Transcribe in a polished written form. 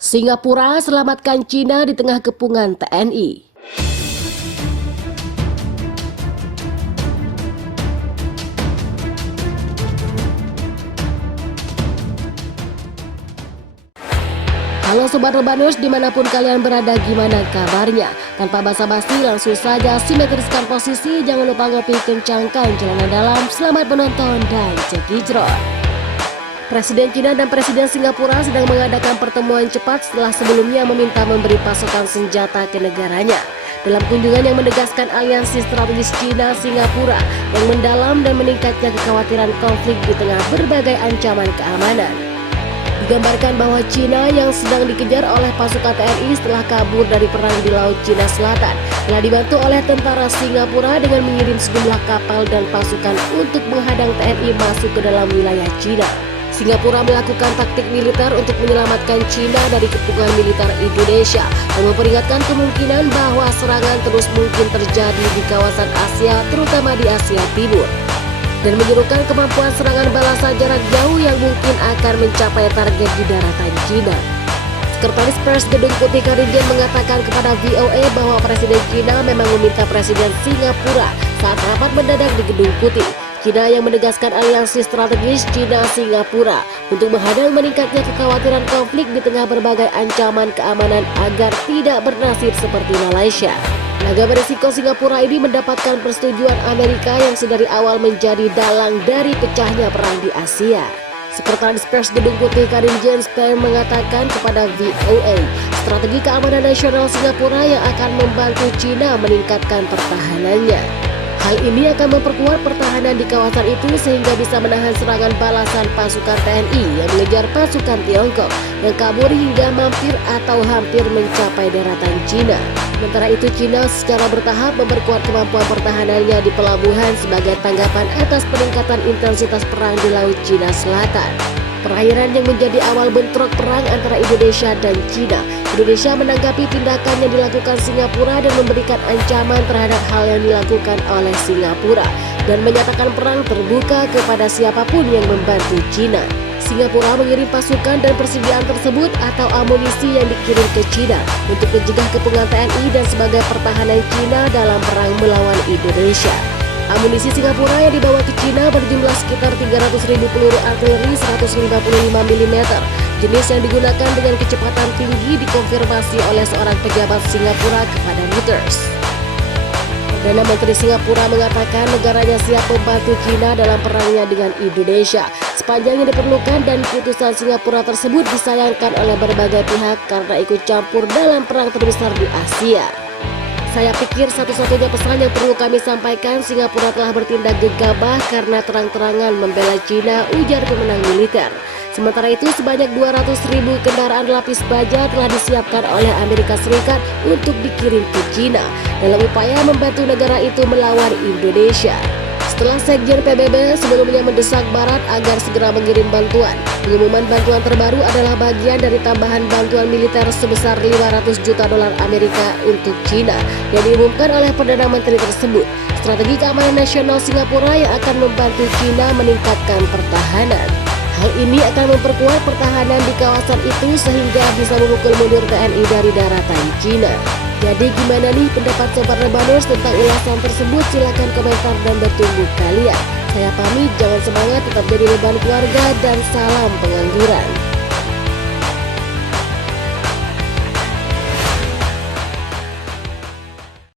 Singapura selamatkan Cina di tengah kepungan TNI. Halo Sobat Rebanus, dimanapun kalian berada, gimana kabarnya? Tanpa basa-basi langsung saja simak gariskan posisi. Jangan lupa ngopi, kencangkan celana dalam. Selamat menonton dan cekicrot. Presiden Cina dan Presiden Singapura sedang mengadakan pertemuan cepat setelah sebelumnya meminta memberi pasokan senjata ke negaranya. Dalam kunjungan yang menegaskan aliansi strategis Cina-Singapura yang mendalam dan meningkatnya kekhawatiran konflik di tengah berbagai ancaman keamanan. Digambarkan bahwa Cina yang sedang dikejar oleh pasukan TNI setelah kabur dari perang di Laut Cina Selatan telah dibantu oleh tentara Singapura dengan mengirim sejumlah kapal dan pasukan untuk menghadang TNI masuk ke dalam wilayah Cina. Singapura melakukan taktik militer untuk menyelamatkan Cina dari kepungan militer Indonesia dan memperingatkan kemungkinan bahwa serangan terus mungkin terjadi di kawasan Asia, terutama di Asia Timur, dan menyerukan kemampuan serangan balasan jarak jauh yang mungkin akan mencapai target di daratan Cina. Sekretaris Pers Gedung Putih Karinjen mengatakan kepada VOA bahwa Presiden Cina memang meminta Presiden Singapura saat rapat mendadak di Gedung Putih. Cina yang menegaskan aliansi strategis Cina-Singapura untuk menghadang meningkatnya kekhawatiran konflik di tengah berbagai ancaman keamanan agar tidak bernasib seperti Malaysia. Laga berisiko Singapura ini mendapatkan persetujuan Amerika yang sedari awal menjadi dalang dari pecahnya perang di Asia. Sekretaris Pers Gedung Putih Karinjen Speer mengatakan kepada VOA, strategi keamanan nasional Singapura yang akan membantu Cina meningkatkan pertahanannya. Hal ini akan memperkuat pertahanan di kawasan itu sehingga bisa menahan serangan balasan pasukan TNI yang mengejar pasukan Tiongkok yang kabur hingga mampir atau hampir mencapai daratan Cina. Sementara itu Cina secara bertahap memperkuat kemampuan pertahanannya di pelabuhan sebagai tanggapan atas peningkatan intensitas perang di Laut Cina Selatan. Perairan yang menjadi awal bentrok perang antara Indonesia dan Cina. Indonesia menanggapi tindakan yang dilakukan Singapura dan memberikan ancaman terhadap hal yang dilakukan oleh Singapura dan menyatakan perang terbuka kepada siapapun yang membantu Cina. Singapura mengirim pasukan dan persediaan tersebut atau amunisi yang dikirim ke Cina untuk mencegah kepungan TNI dan sebagai pertahanan Cina dalam perang melawan Indonesia. Amunisi Singapura yang dibawa ke Cina berjumlah sekitar 300.000 peluru artileri 155 mm. Jenis yang digunakan dengan kecepatan tinggi dikonfirmasi oleh seorang pejabat Singapura kepada Reuters. Perdana Menteri Singapura mengatakan negaranya siap membantu Cina dalam perangnya dengan Indonesia sepanjang yang diperlukan, dan putusan Singapura tersebut disayangkan oleh berbagai pihak karena ikut campur dalam perang terbesar di Asia. Saya pikir satu-satunya pesan yang perlu kami sampaikan, Singapura telah bertindak gegabah karena terang-terangan membela Cina, ujar pemenang militer. Sementara itu sebanyak 200.000 kendaraan lapis baja telah disiapkan oleh Amerika Serikat untuk dikirim ke Cina dalam upaya membantu negara itu melawan Indonesia. Setelah Sekjen PBB sebelumnya mendesak Barat agar segera mengirim bantuan, pengumuman bantuan terbaru adalah bagian dari tambahan bantuan militer sebesar 500 juta dolar Amerika untuk Cina yang diumumkan oleh Perdana Menteri tersebut. Strategi keamanan nasional Singapura yang akan membantu Cina meningkatkan pertahanan. Hal ini akan memperkuat pertahanan di kawasan itu sehingga bisa memukul mundur TNI dari daratan Cina. Jadi gimana nih pendapat Sobat Rebanus tentang ulasan tersebut? Silahkan komentar dan bertunggu kalian. Saya pamit, jangan semangat, tetap jadi beban keluarga, dan salam pengangguran.